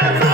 Yes!